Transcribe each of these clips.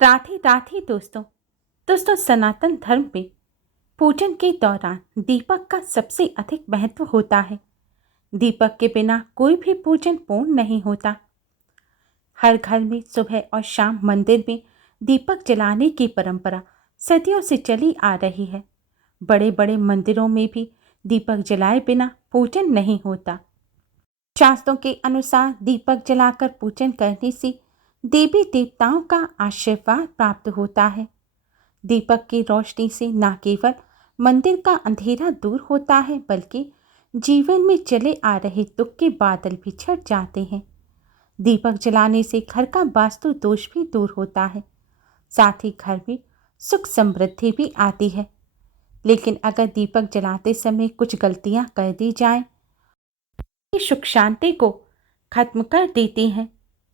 राधे राधे दोस्तों सनातन धर्म में पूजन के दौरान दीपक का सबसे अधिक महत्व होता है। दीपक के बिना कोई भी पूजन पूर्ण नहीं होता। हर घर में सुबह और शाम मंदिर में दीपक जलाने की परंपरा सदियों से चली आ रही है। बड़े बड़े मंदिरों में भी दीपक जलाए बिना पूजन नहीं होता। शास्त्रों के अनुसार दीपक जलाकर पूजन करने से देवी देवताओं का आशीर्वाद प्राप्त होता है। दीपक की रोशनी से न केवल मंदिर का अंधेरा दूर होता है, बल्कि जीवन में चले आ रहे दुख के बादल भी छट जाते हैं। दीपक जलाने से घर का वास्तु दोष भी दूर होता है, साथ ही घर में सुख समृद्धि भी आती है। लेकिन अगर दीपक जलाते समय कुछ गलतियां कर दी जाएं, ये सुख शांति को खत्म कर देती हैं,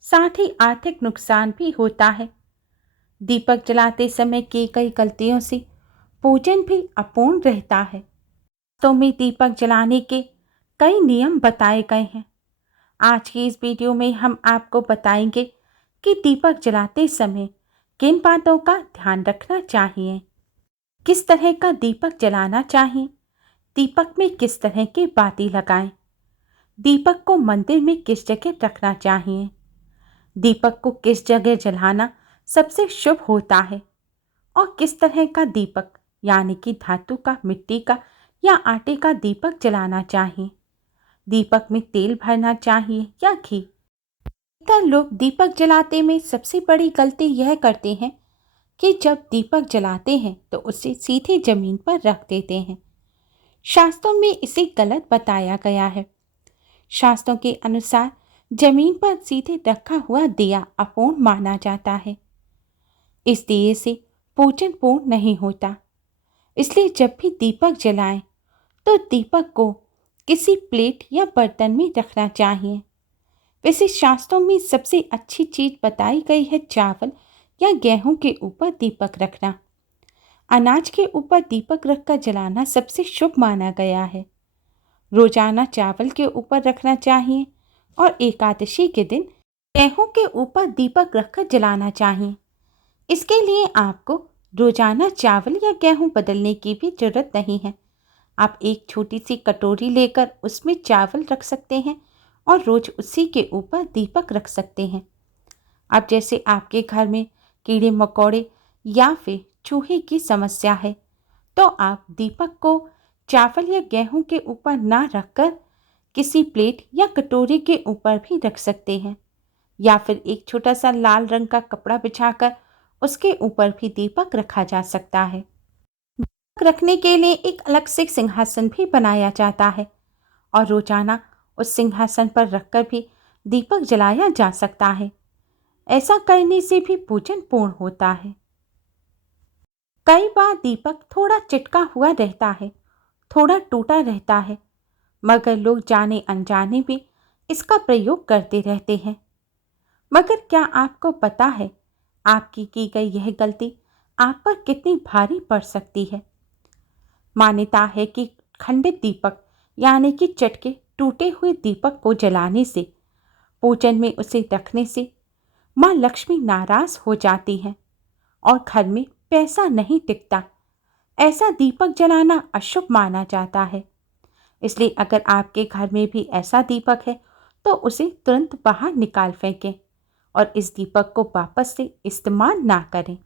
साथ ही आर्थिक नुकसान भी होता है। दीपक जलाते समय की गई गलतियों से पूजन भी अपूर्ण रहता है। तो में दीपक जलाने के कई नियम बताए गए हैं। आज की इस वीडियो में हम आपको बताएंगे कि दीपक जलाते समय किन बातों का ध्यान रखना चाहिए, किस तरह का दीपक जलाना चाहिए, दीपक में किस तरह की बाती लगाएं, दीपक को मंदिर में किस जगह रखना चाहिए, दीपक को किस जगह जलाना सबसे शुभ होता है और किस तरह का दीपक यानी कि धातु का, मिट्टी का या आटे का दीपक जलाना चाहिए, दीपक में तेल भरना चाहिए या घी। अधिकतर लोग दीपक जलाते में सबसे बड़ी गलती यह करते हैं कि जब दीपक जलाते हैं तो उसे सीधे जमीन पर रख देते हैं। शास्त्रों में इसे गलत बताया गया है। शास्त्रों के अनुसार जमीन पर सीधे रखा हुआ दिया अपूर्ण माना जाता है। इस दिए से पूजन पूर्ण नहीं होता। इसलिए जब भी दीपक जलाएं तो दीपक को किसी प्लेट या बर्तन में रखना चाहिए। वैसे शास्त्रों में सबसे अच्छी चीज बताई गई है चावल या गेहूं के ऊपर दीपक रखना। अनाज के ऊपर दीपक रखकर जलाना सबसे शुभ माना गया है। रोजाना चावल के ऊपर रखना चाहिए और एकादशी के दिन गेहूं के ऊपर दीपक रखकर जलाना चाहिए। इसके लिए आपको रोजाना चावल या गेहूं बदलने की भी जरूरत नहीं है। आप एक छोटी सी कटोरी लेकर उसमें चावल रख सकते हैं और रोज उसी के ऊपर दीपक रख सकते हैं। अब जैसे आपके घर में कीड़े मकोड़े या फिर चूहे की समस्या है, तो आप दीपक को चावल या गेहूं के ऊपर ना रखकर किसी प्लेट या कटोरी के ऊपर भी रख सकते हैं, या फिर एक छोटा सा लाल रंग का कपड़ा बिछाकर उसके ऊपर भी दीपक रखा जा सकता है। दीपक रखने के लिए एक अलग से सिंहासन भी बनाया जाता है और रोजाना उस सिंहासन पर रखकर भी दीपक जलाया जा सकता है। ऐसा करने से भी पूजन पूर्ण होता है। कई बार दीपक थोड़ा चिटका हुआ रहता है, थोड़ा टूटा रहता है, मगर लोग जाने अनजाने में इसका प्रयोग करते रहते हैं। मगर क्या आपको पता है आपकी की गई यह गलती आप पर कितनी भारी पड़ सकती है? मान्यता है कि खंडित दीपक यानी कि चटके टूटे हुए दीपक को जलाने से, पूजन में उसे रखने से माँ लक्ष्मी नाराज हो जाती है और घर में पैसा नहीं टिकता। ऐसा दीपक जलाना अशुभ माना जाता है। इसलिए अगर आपके घर में भी ऐसा दीपक है तो उसे तुरंत बाहर निकाल फेंकें और इस दीपक को वापस से इस्तेमाल ना करें।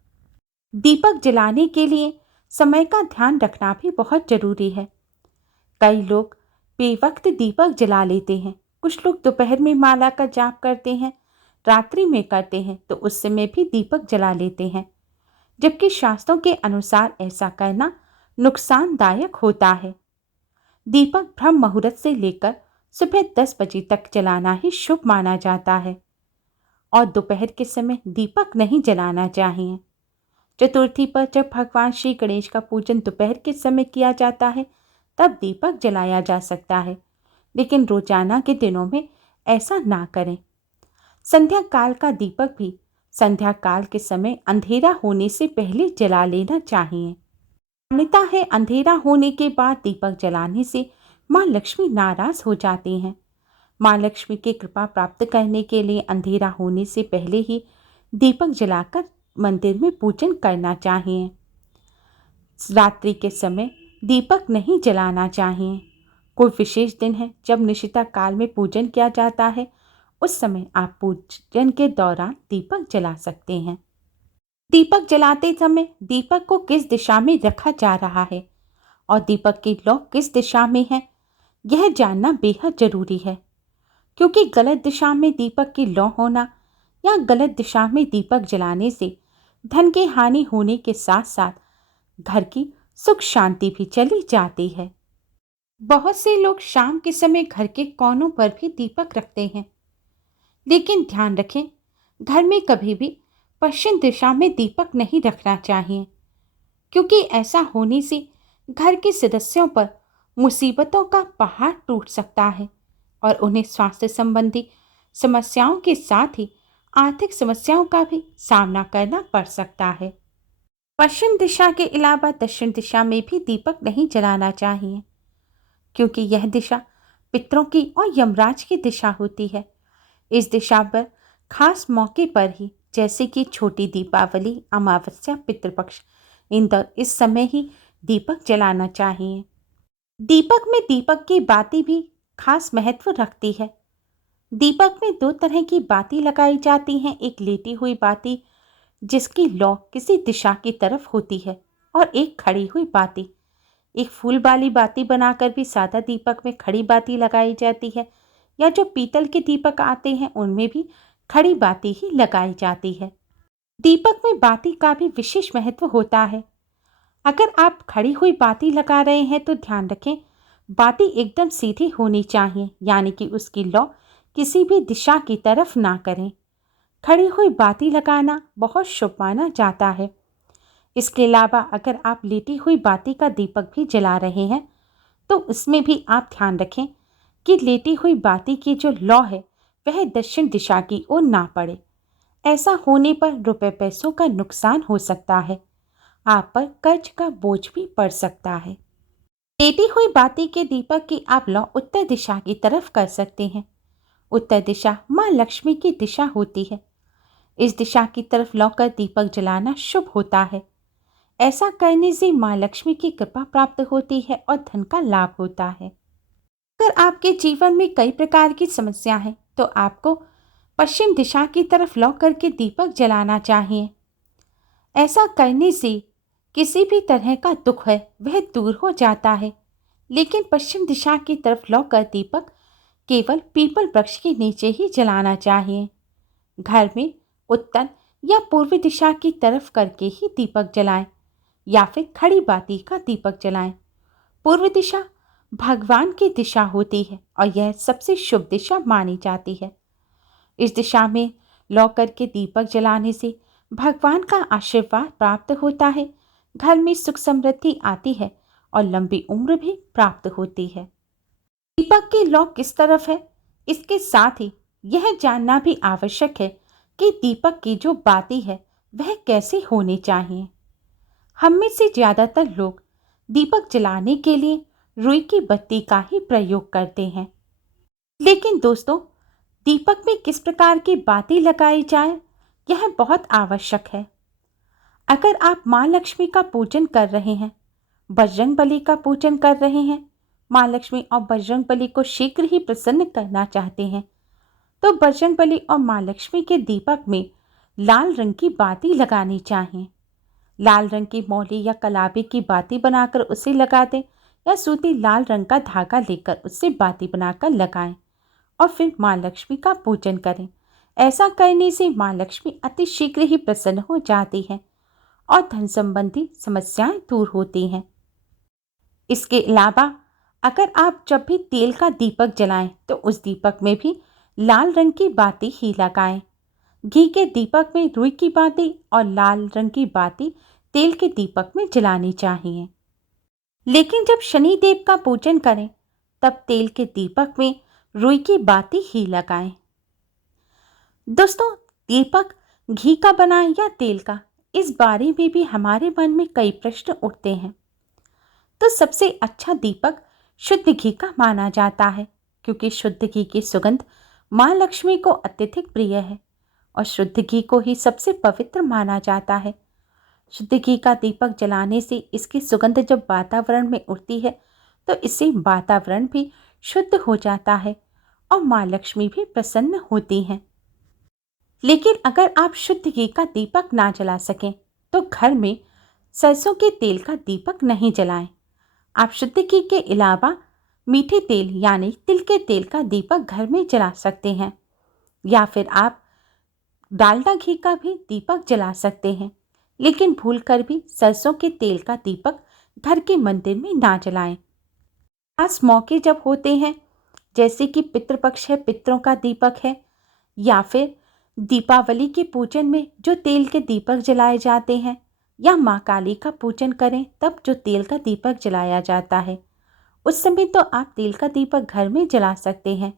दीपक जलाने के लिए समय का ध्यान रखना भी बहुत जरूरी है। कई लोग बेवक्त दीपक जला लेते हैं। कुछ लोग दोपहर में माला का जाप करते हैं, रात्रि में करते हैं तो उस समय भी दीपक जला लेते हैं, जबकि शास्त्रों के अनुसार ऐसा करना नुकसानदायक होता है। दीपक ब्रह्म मुहूर्त से लेकर सुबह 10 बजे तक जलाना ही शुभ माना जाता है और दोपहर के समय दीपक नहीं जलाना चाहिए। चतुर्थी पर जब भगवान श्री गणेश का पूजन दोपहर के समय किया जाता है तब दीपक जलाया जा सकता है, लेकिन रोजाना के दिनों में ऐसा ना करें। संध्या काल का दीपक भी संध्या काल के समय अंधेरा होने से पहले जला लेना चाहिए। मान्यता है अंधेरा होने के बाद दीपक जलाने से माँ लक्ष्मी नाराज हो जाती हैं। माँ लक्ष्मी की कृपा प्राप्त करने के लिए अंधेरा होने से पहले ही दीपक जलाकर मंदिर में पूजन करना चाहिए। रात्रि के समय दीपक नहीं जलाना चाहिए। कोई विशेष दिन है जब निशिता काल में पूजन किया जाता है, उस समय आप पूजन के दौरान दीपक जला सकते हैं। दीपक जलाते समय दीपक को किस दिशा में रखा जा रहा है और दीपक की लौ किस दिशा में है, यह जानना बेहद जरूरी है, क्योंकि गलत दिशा में दीपक की लौ होना या गलत दिशा में दीपक जलाने से धन की हानि होने के साथ साथ घर की सुख शांति भी चली जाती है। बहुत से लोग शाम के समय घर के कोनों पर भी दीपक रखते हैं, लेकिन ध्यान रखें, घर में कभी भी पश्चिम दिशा में दीपक नहीं रखना चाहिए, क्योंकि ऐसा होने से घर के सदस्यों पर मुसीबतों का पहाड़ टूट सकता है और उन्हें स्वास्थ्य संबंधी समस्याओं के साथ ही आर्थिक समस्याओं का भी सामना करना पड़ सकता है। पश्चिम दिशा के अलावा दक्षिण दिशा में भी दीपक नहीं जलाना चाहिए, क्योंकि यह दिशा पितरों की और यमराज की दिशा होती है। इस दिशा पर खास मौके पर ही, जैसे कि छोटी दीपावली, अमावस्या, पितृपक्ष, इस समय ही दीपक जलाना चाहिए। दीपक में दीपक की बाती भी खास महत्व रखती है। दीपक में दो तरह की बाती लगाई जाती हैं, एक लेटी हुई बाती जिसकी लौ किसी दिशा की तरफ होती है और एक खड़ी हुई बाती। एक फूल वाली बाती बनाकर भी सादा दीपक में खड़ी बाती लगाई जाती है, या जो पीतल के दीपक आते हैं उनमें भी खड़ी बाती ही लगाई जाती है। दीपक में बाती का भी विशेष महत्व होता है। अगर आप खड़ी हुई बाती लगा रहे हैं तो ध्यान रखें, बाती एकदम सीधी होनी चाहिए, यानी कि उसकी लौ किसी भी दिशा की तरफ ना करें। खड़ी हुई बाती लगाना बहुत शुभ माना जाता है। इसके अलावा अगर आप लेटी हुई बाती का दीपक भी जला रहे हैं तो उसमें भी आप ध्यान रखें कि लेटी हुई बाती की जो लौ है वह दक्षिण दिशा की ओर ना पड़े। ऐसा होने पर रुपए पैसों का नुकसान हो सकता है, आप पर कर्ज का बोझ भी पड़ सकता है। लेटी हुई बाती के दीपक की आप लौ उत्तर दिशा की तरफ कर सकते हैं। उत्तर दिशा माँ लक्ष्मी की दिशा होती है। इस दिशा की तरफ लौ कर दीपक जलाना शुभ होता है। ऐसा करने से माँ लक्ष्मी की कृपा प्राप्त होती है और धन का लाभ होता है। अगर आपके जीवन में कई प्रकार की समस्या है तो आपको पश्चिम दिशा की तरफ लौ करके दीपक जलाना चाहिए। ऐसा करने से किसी भी तरह का दुख है वह दूर हो जाता है। लेकिन पश्चिम दिशा की तरफ लौ कर दीपक केवल पीपल वृक्ष के नीचे ही जलाना चाहिए। घर में उत्तर या पूर्व दिशा की तरफ करके ही दीपक जलाएं या फिर खड़ी बाती का दीपक जलाएं। पूर्व दिशा भगवान की दिशा होती है और यह सबसे शुभ दिशा मानी जाती है। इस दिशा में लौ करके दीपक जलाने से भगवान का आशीर्वाद प्राप्त होता है, घर में सुख समृद्धि आती है और लंबी उम्र भी प्राप्त होती है। दीपक की लौ किस तरफ है, इसके साथ ही यह जानना भी आवश्यक है कि दीपक की जो बाती है वह कैसी होनी चाहिए। हम में से ज़्यादातर लोग दीपक जलाने के लिए रुई की बत्ती का ही प्रयोग करते हैं, लेकिन दोस्तों, दीपक में किस प्रकार की बाती लगाई जाए यह बहुत आवश्यक है। अगर आप माँ लक्ष्मी का पूजन कर रहे हैं, बजरंगबली का पूजन कर रहे हैं, माँ लक्ष्मी और बजरंगबली को शीघ्र ही प्रसन्न करना चाहते हैं, तो बजरंगबली और माँ लक्ष्मी के दीपक में लाल रंग की बाती लगानी चाहिए। लाल रंग की मौली या कलाबी की बाती बनाकर उसे लगा दें या सूती लाल रंग का धागा लेकर उससे बाती बनाकर लगाएं और फिर माँ लक्ष्मी का पूजन करें। ऐसा करने से माँ लक्ष्मी अति शीघ्र ही प्रसन्न हो जाती हैं और धन संबंधी समस्याएं दूर होती हैं। इसके अलावा अगर आप जब भी तेल का दीपक जलाएं तो उस दीपक में भी लाल रंग की बाती ही लगाएं। घी के दीपक में रुई की बाती और लाल रंग की बाती तेल के दीपक में जलानी चाहिए। लेकिन जब शनि देव का पूजन करें तब तेल के दीपक में रुई की बाती ही लगाएं। दोस्तों, दीपक घी का बना या तेल का, इस बारे में भी हमारे मन में कई प्रश्न उठते हैं। तो सबसे अच्छा दीपक शुद्ध घी का माना जाता है, क्योंकि शुद्ध घी की सुगंध माँ लक्ष्मी को अत्यधिक प्रिय है और शुद्ध घी को ही सबसे पवित्र माना जाता है। शुद्ध घी का दीपक जलाने से इसकी सुगंध जब वातावरण में उड़ती है तो इससे वातावरण भी शुद्ध हो जाता है और माँ लक्ष्मी भी प्रसन्न होती हैं। लेकिन अगर आप शुद्ध घी का दीपक ना जला सकें तो घर में सरसों के तेल का दीपक नहीं जलाएं। आप शुद्ध घी के अलावा मीठे तेल यानी तिल के तेल का दीपक घर में जला सकते हैं, या फिर आप डालडा घी का भी दीपक जला सकते हैं। लेकिन भूलकर भी सरसों के तेल का दीपक घर के मंदिर में ना जलाएं। खास मौके जब होते हैं, जैसे कि पितृपक्ष है, पितरों का दीपक है, या फिर दीपावली के पूजन में जो तेल के दीपक जलाए जाते हैं, या माँ काली का पूजन करें तब जो तेल का दीपक जलाया जाता है, उस समय तो आप तेल का दीपक घर में जला सकते हैं।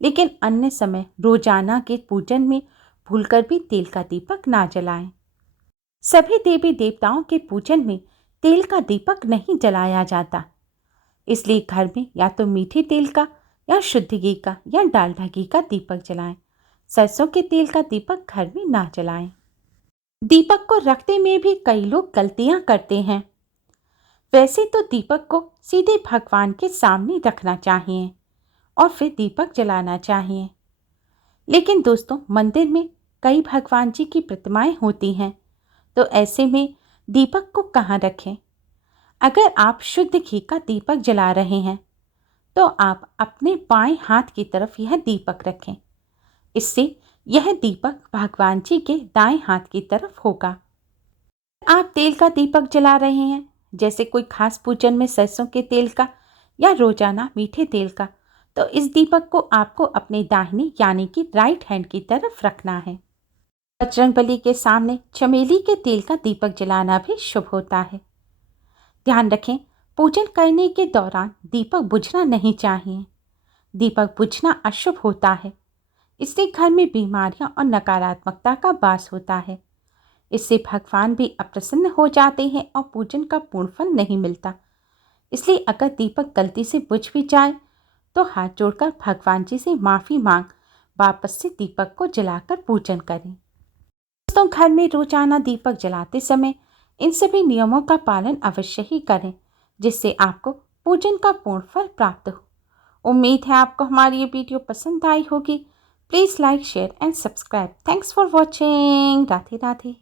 लेकिन अन्य समय रोजाना के पूजन में भूलकर भी तेल का दीपक ना जलाएं। सभी देवी देवताओं के पूजन में तेल का दीपक नहीं जलाया जाता, इसलिए घर में या तो मीठे तेल का या शुद्ध घी का या डालडा घी का दीपक जलाएं। सरसों के तेल का दीपक घर में ना जलाएं। दीपक को रखते में भी कई लोग गलतियां करते हैं। वैसे तो दीपक को सीधे भगवान के सामने रखना चाहिए और फिर दीपक जलाना चाहिए। लेकिन दोस्तों, मंदिर में कई भगवान जी की प्रतिमाएं होती हैं, तो ऐसे में दीपक को कहाँ रखें? अगर आप शुद्ध घी का दीपक जला रहे हैं तो आप अपने बाएं हाथ की तरफ यह दीपक रखें। इससे यह दीपक भगवान जी के दाएं हाथ की तरफ होगा। आप तेल का दीपक जला रहे हैं, जैसे कोई खास पूजन में सरसों के तेल का या रोजाना मीठे तेल का, तो इस दीपक को आपको अपने दाहिनी यानी कि राइट हैंड की तरफ रखना है। बजरंगबली के सामने चमेली के तेल का दीपक जलाना भी शुभ होता है। ध्यान रखें, पूजन करने के दौरान दीपक बुझना नहीं चाहिए। दीपक बुझना अशुभ होता है। इससे घर में बीमारियां और नकारात्मकता का वास होता है। इससे भगवान भी अप्रसन्न हो जाते हैं और पूजन का पूर्ण फल नहीं मिलता। इसलिए अगर दीपक गलती से बुझ भी जाए तो हाथ जोड़कर भगवान जी से माफ़ी मांग वापस से दीपक को जलाकर पूजन करें। दोस्तों, घर में रोजाना दीपक जलाते समय इन सभी नियमों का पालन अवश्य ही करें, जिससे आपको पूजन का पूर्ण फल प्राप्त हो। उम्मीद है आपको हमारी ये वीडियो पसंद आई होगी। Please like, share and subscribe. Thanks for watching. Radhe Radhe.